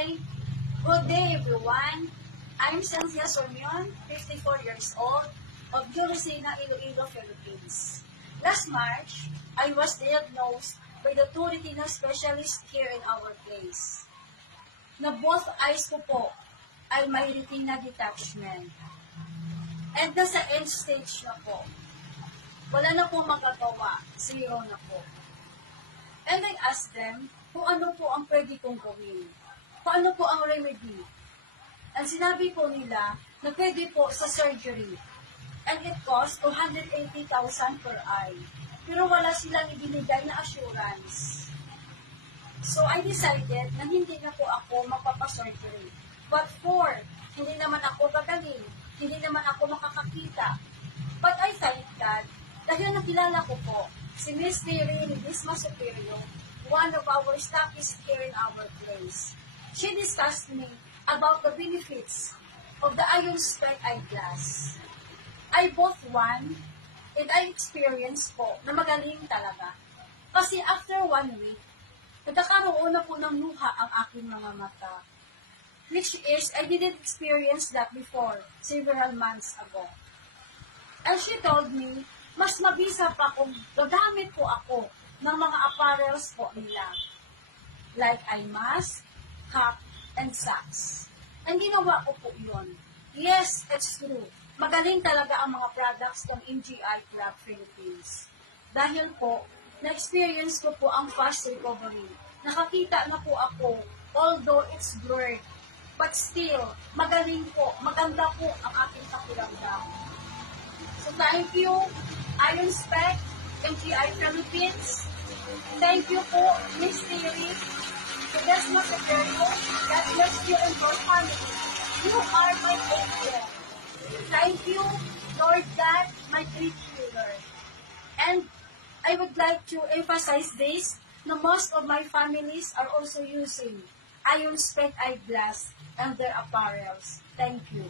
Hi! Good day, everyone. I'm Cynthia Sormion, 54 years old, of Lucena, Iloilo, Philippines. Last March, I was diagnosed by the two retina specialists here in our place, na both eyes ko po ay may retina detachment. And nasa end stage na po. Wala na po magagawa. Zero na po. And I asked them kung ano po ang pwede kong gawin. Paano po ang remedy? And sinabi po nila na pwede po sa surgery. And it costs 280,000 per eye. Pero wala silang ibinigay na assurance. So I decided na hindi na po ako magpapasurgery. But for, hindi naman ako gagaling, hindi naman ako makakakita. But I thank God, dahil nakilala ko po, si Miss Mary Ledesma Superior, one of our staffies here in our place. She discussed me about the benefits of the Ion Spec eyeglass. I bought one, and I experienced po na magaling talaga. Kasi after 1 week, nagkakaroon na po ng luha ang aking mga mata. Which is, I didn't experience that before, several months ago. And she told me, mas mabisa pa kung gagamit po ako ng mga apparels po nila. Like eye mask, cap, and socks. And ginawa ko po yun. Yes, it's true. Magaling talaga ang mga products ng NGI Club Philippines. Dahil po, na-experience ko po ang fast recovery. Nakakita na po ako, although it's blurred. But still, magaling po, maganda po ang aking pakiramdam. So thank you, Ion Spec, NGI Philippines. Thank you po, Miss Mary Ledesma Superior. God bless you and your family. You are my angel. Thank you, Lord God, my great healer. And I would like to emphasize this, na most of my families are also using Ion Spec eyeglass and their apparels. Thank you.